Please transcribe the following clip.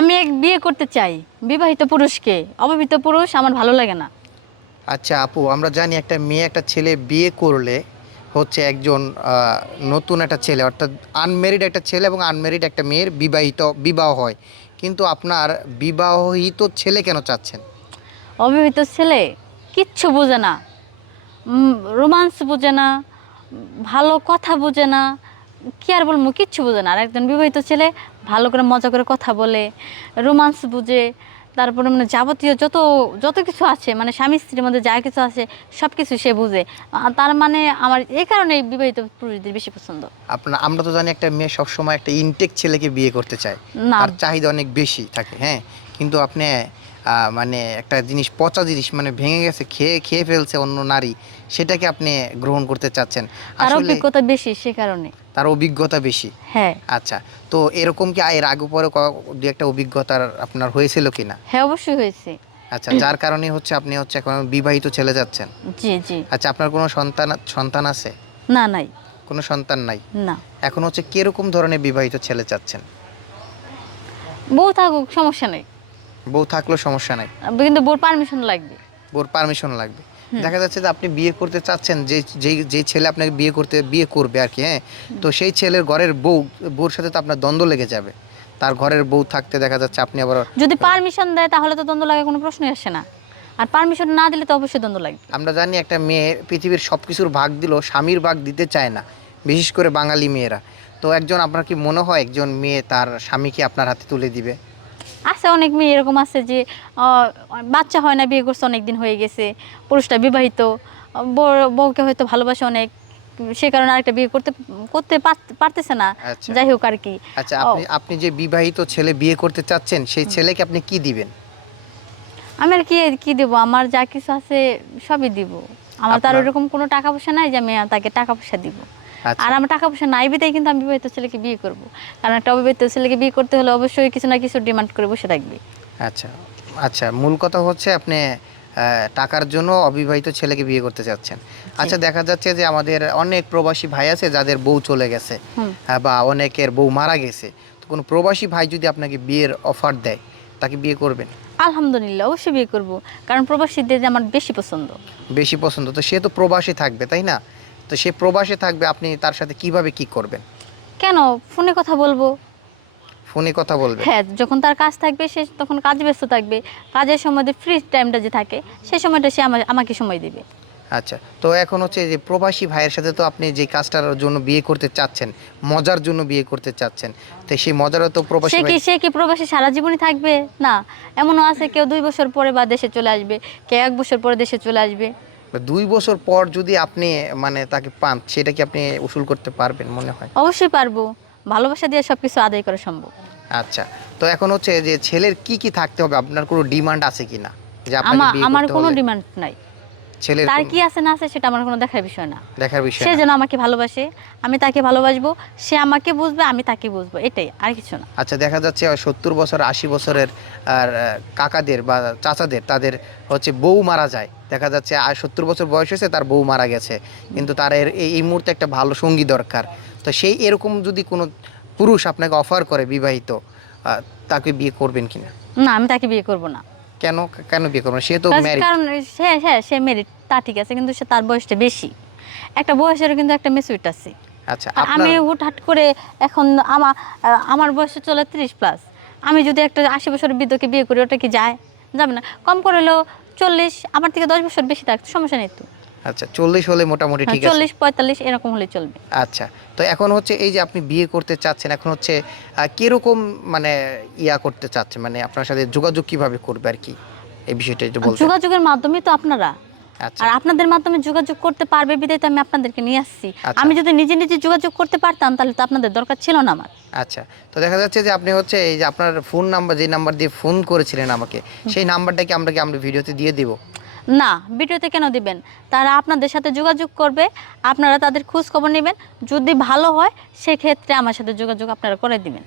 আমি এক বিয়ে করতে চাই বিবাহিত পুরুষকে। অবিবাহিত পুরুষ আমার ভালো লাগে না। আচ্ছা আপু আমরা জানি একটা মেয়ে একটা ছেলে বিয়ে করলে হচ্ছে একজন নতুন একটা ছেলে অর্থাৎ আনমেরিড একটা ছেলে এবং আনমেরিড একটা মেয়ের বিবাহিত বিবাহ হয়। কিন্তু আপনার বিবাহিত ছেলে কেন চাচ্ছেন? অবিবাহিত ছেলে কিচ্ছু বোঝে না। রোমান্স বোঝে না ভালো কথা বোঝে না কি আর বলব কিচ্ছু বোঝে না। আর একজন বিবাহিত ছেলে ভালো করে মজা করে কথা বলে রোমান্স বুঝে তারপরে মানে যাবতীয় যত যত কিছু আছে মানে স্বামী স্ত্রীর মধ্যে যা কিছু আছে সব কিছু সে বুঝে। তার মানে আমার এই কারণে বিবাহিত পুরুষদের বেশি পছন্দ। আপনার আমরা তো জানি একটা মেয়ে সবসময় একটা ইনটেক ছেলেকে বিয়ে করতে চায়। না। তার চাহিদা অনেক বেশি থাকে হ্যাঁ? কিন্তু আপনি মানে একটা জিনিস পচা জিনিস মানে ভেঙে গেছে খেয়ে খেয়ে ফেলছে অন্য নারী সেটাকে আপনি গ্রহণ করতে চাচ্ছেন। তার অভিজ্ঞতা বেশি সে কারণে। তার অভিজ্ঞতা বেশি। হ্যাঁ। আচ্ছা তো এরকম কি এর আগে পরে দু একটা অভিজ্ঞতার আপনার হয়েছিল কিনা? হ্যাঁ অবশ্যই হয়েছে। আচ্ছা যার কারণে হচ্ছে আপনি হচ্ছে এখন বিবাহিত ছেলে যাচ্ছেন। জি জি। আচ্ছা আপনার কোনো সন্তান সন্তান আছে? না নাই। কোনো সন্তান নাই? না। এখন হচ্ছে কীরকম ধরনের বিবাহিত ছেলে চাচ্ছেন? বউ থাকুক সমস্যা নেই। বউ থাকলেও সমস্যা নাই। কিন্তু বউর পারমিশন লাগবে। বোর পারমিশন লাগবে। দেখা যাচ্ছে যে আপনি বিয়ে করতে চাচ্ছেন যে যেই যে ছেলে আপনাকে বিয়ে করতে বিয়ে করবে আর কি হ্যাঁ? তো সেই ছেলের ঘরের বউ বউর সাথে তো আপনার দ্বন্দ্ব লেগে যাবে। তার ঘরের বউ থাকতে দেখা যাচ্ছে আপনি আবার যদি পারমিশন দেয় তাহলে তো দ্বন্দ্ব লাগে কোনো প্রশ্নই আসে না। আর পারমিশন না দিলে তো অবশ্যই দ্বন্দ্ব লাগবে। আমরা জানি একটা মেয়ে পৃথিবীর সব কিছুর ভাগ দিলেও স্বামীর ভাগ দিতে চায় না বিশেষ করে বাঙালি মেয়েরা। তো একজন আপনার কি মনে হয় একজন মেয়ে তার স্বামীকে আপনার হাতে তুলে দিবে? আছে অনেক মেয়ে এরকম আছে যে বাচ্চা হয় না বিয়ে করছে অনেক দিন হয়ে গেছে পুরুষটা বিবাহিত বউ- বউকে হয়তো ভালোবাসে অনেক সে কারণে আরেকটা বিয়ে করতে করতে পার- পারতেছে না। আচ্ছা। যাই হোক আর কি। আচ্ছা আপনি আপনি যে বিবাহিত ছেলে বিয়ে করতে চাচ্ছেন সেই ছেলেকে আপনি কি দিবেন? আমি আর কি কি দেবো? আমার যা কিছু আছে সবই দিব। আমার তার ওরকম কোনো টাকা পয়সা নাই যে আমি তাকে টাকা পয়সা দিব। আর আমার টাকা পয়সা নাই বিদায় কিন্তু আমি বিবাহিত ছেলেকে বিয়ে করব। কারণ একটা অবিবাহিত ছেলেকে বিয়ে করতে হলে অবশ্যই কিছু না কিছু ডিমান্ড করে বসে থাকবে। আচ্ছা আচ্ছা মূল কথা হচ্ছে আপনি টাকার জন্য অবিবাহিত ছেলেকে বিয়ে করতে চাচ্ছেন। আচ্ছা দেখা যাচ্ছে যে আমাদের অনেক প্রবাসী ভাই আছে যাদের বউ চলে গেছে বা অনেকের বউ মারা গেছে। তো কোনো প্রবাসী ভাই যদি আপনাকে বিয়ের অফার দেয় তাকে বিয়ে করবেন? আলহামদুলিল্লাহ অবশ্যই বিয়ে করব। কারণ প্রবাসীদের আমার বেশি পছন্দ। বেশি পছন্দ তো সে তো প্রবাসী থাকবে তাই না? তো সে প্রবাসে থাকবে আপনি তার সাথে কীভাবে কি করবেন? কেন? ফোনে কথা বলব। ফোনে কথা বলবে? হ্যাঁ যখন তার কাজ থাকবে সে তখন কাজ ব্যস্ত থাকবে। কাজের সময় ফ্রি টাইমটা যে থাকে সেই সময়টা সে আমাকে সময় দিবে। আচ্ছা তো এখন হচ্ছে যে প্রবাসী ভাইয়ের সাথে তো আপনি যে কাজটার জন্য বিয়ে করতে চাচ্ছেন মজার জন্য বিয়ে করতে চাচ্ছেন তো সেই মজারও তো প্রবাসী সে কি সে কি প্রবাসী সারা জীবনই থাকবে? না এমনও আছে কেউ দুই বছর পরে বা দেশে চলে আসবে কেউ এক বছর পরে দেশে চলে আসবে। দুই বছর পর যদি আপনি মানে তাকে পান সেটা কি আপনি উসুল করতে পারবেন মনে হয়? অবশ্যই পারব। ভালোবাসা দিয়ে সবকিছু আদায় করা সম্ভব। আচ্ছা তো এখন হচ্ছে যে ছেলের কি কি থাকতে হবে? আপনার কোনো ডিমান্ড আছে কিনা? যে আপনাকে আমার বিয়ে আমার কোনো ডিমান্ড নাই। ছেলের তার কি আছে না আছে সেটা আমার কোনো দেখার বিষয় না। দেখার বিষয় সে যেন আমাকে ভালোবাসে আমি তাকে ভালোবাসবো সে আমাকে বুঝবে আমি তাকে বুঝব এটাই আর কিছু না। আচ্ছা দেখা যাচ্ছে সত্তর বছর আশি বছরের আর কাকাদের বা চাচাদের তাদের হচ্ছে বউ মারা যায়। দেখা যাচ্ছে আর সত্তর বছর বয়স হয়েছে তার বউ মারা গেছে। কিন্তু তার এই মুহূর্তে একটা ভালো সঙ্গী দরকার। তো সেই এরকম যদি কোনো পুরুষ আপনাকে অফার করে বিবাহিত তাকে বিয়ে করবেন কিনা? না আমি তাকে বিয়ে করব না। কেন কেন বিয়ে করবে সে তো ম্যারিড কারণ সে হ্যাঁ সে মেরিট তা ঠিক আছে কিন্তু সে তার বয়সটা বেশি। একটা বয়সেরও কিন্তু একটা মেসুইট আছে। আচ্ছা আমি হুটহাট করে এখন আমার আমার বয়স চলে ত্রিশ প্লাস আমি যদি একটা আশি বছরের বৃদ্ধকে বিয়ে করি ওটা কি যায়? যাবে না। কম করে হলেও চল্লিশ আমার থেকে দশ বছর বেশি থাকতো সমস্যা নেই তো। আচ্ছা চল্লিশ হলে মোটামুটি ঠিক আছে। হ্যাঁ, চল্লিশ পঁয়তাল্লিশ এরকম হলে চলবে। আচ্ছা তো এখন হচ্ছে এই যে আপনি বিয়ে করতে চাচ্ছেন এখন হচ্ছে কীরকম মানে ইয়া করতে চাচ্ছেন? মানে আপনার সাথে যোগাযোগ কীভাবে করবে আর কি? এই বিষয়টা একটু বলতে যোগাযোগের মাধ্যমে তো আপনারা। আচ্ছা। আর আপনাদের মাধ্যমে যোগাযোগ করতে পারবে বিদায় তো আমি আপনাদেরকে নিয়ে আসছি। আচ্ছা। আমি যদি নিজে নিজে যোগাযোগ করতে পারতাম তাহলে তো আপনাদের দরকার ছিল না আমার। আচ্ছা তো দেখা যাচ্ছে যে আপনি হচ্ছে এই যে আপনার ফোন নাম্বার যে নাম্বার দিয়ে ফোন করেছিলেন আমাকে সেই নাম্বারটা কি আমরা কি আমরা ভিডিওতে দিয়ে দিব? না, ভিডিওতে কেন দিবেন? তারা আপনাদের সাথে যোগাযোগ করবে, আপনারা তাদের খোঁজ খবর নেবেন। যদি ভালো হয়, সেক্ষেত্রে আমার সাথে যোগাযোগ আপনারা করে দিবেন।